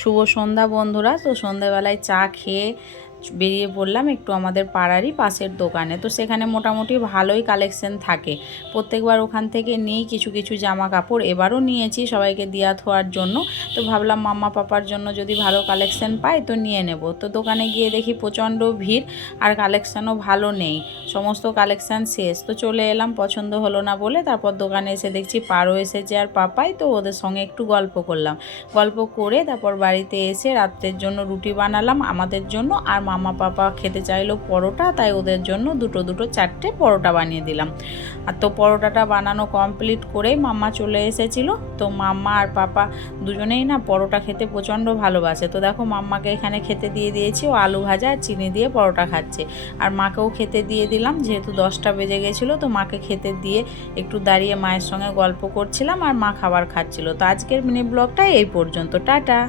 শুভ সন্ধ্যা বন্ধুরা। তো সন্ধ্যাবেলায় চা খেয়ে বেরিয়ে পড়লাম একটু আমাদের পাড়ারই পাশের দোকানে। তো সেখানে মোটামুটি ভালোই কালেকশন থাকে, প্রত্যেকবার ওখান থেকে নিই কিছু কিছু জামা কাপড়। এবারও নিয়েছি সবাইকে দিয়া থোয়ার জন্য। তো ভাবলাম মাম্মা পাপার জন্য যদি ভালো কালেকশন পাই তো নিয়ে নেব। তো দোকানে গিয়ে দেখি প্রচণ্ড ভিড়, আর কালেকশানও ভালো নেই, সমস্ত কালেকশান শেষ। তো চলে এলাম, পছন্দ হলো না বলে। তারপর দোকানে এসে দেখছি পারো এসেছে আর পাপাই, তো ওদের সঙ্গে একটু গল্প করলাম। গল্প করে তারপর বাড়িতে এসে রাত্রের জন্য রুটি বানালাম আমাদের জন্য, আর মামা পাপা খেতে চাইলো পরোটা, তাই ওদের জন্য দুটো দুটো চারটে পরোটা বানিয়ে দিলাম। আর তো পরোটাটা বানানো কমপ্লিট করেই মাম্মা চলে এসেছিলো। তো মাম্মা আর পাপা দুজনেই না পরোটা খেতে প্রচণ্ড ভালোবাসে। তো দেখো মাম্মাকে এখানে খেতে দিয়ে দিয়েছি, ও আলু ভাজা আর চিনি দিয়ে পরোটা খাচ্ছে। আর মাকেও খেতে দিয়ে দিলাম, যেহেতু 10টা বেজে গেছিলো। তো মাকে খেতে দিয়ে একটু দাঁড়িয়ে মায়ের সঙ্গে গল্প করছিলাম, আর মা খাবার খাচ্ছিল। তো আজকের মিনি ব্লগটা এই পর্যন্ত, টাটা।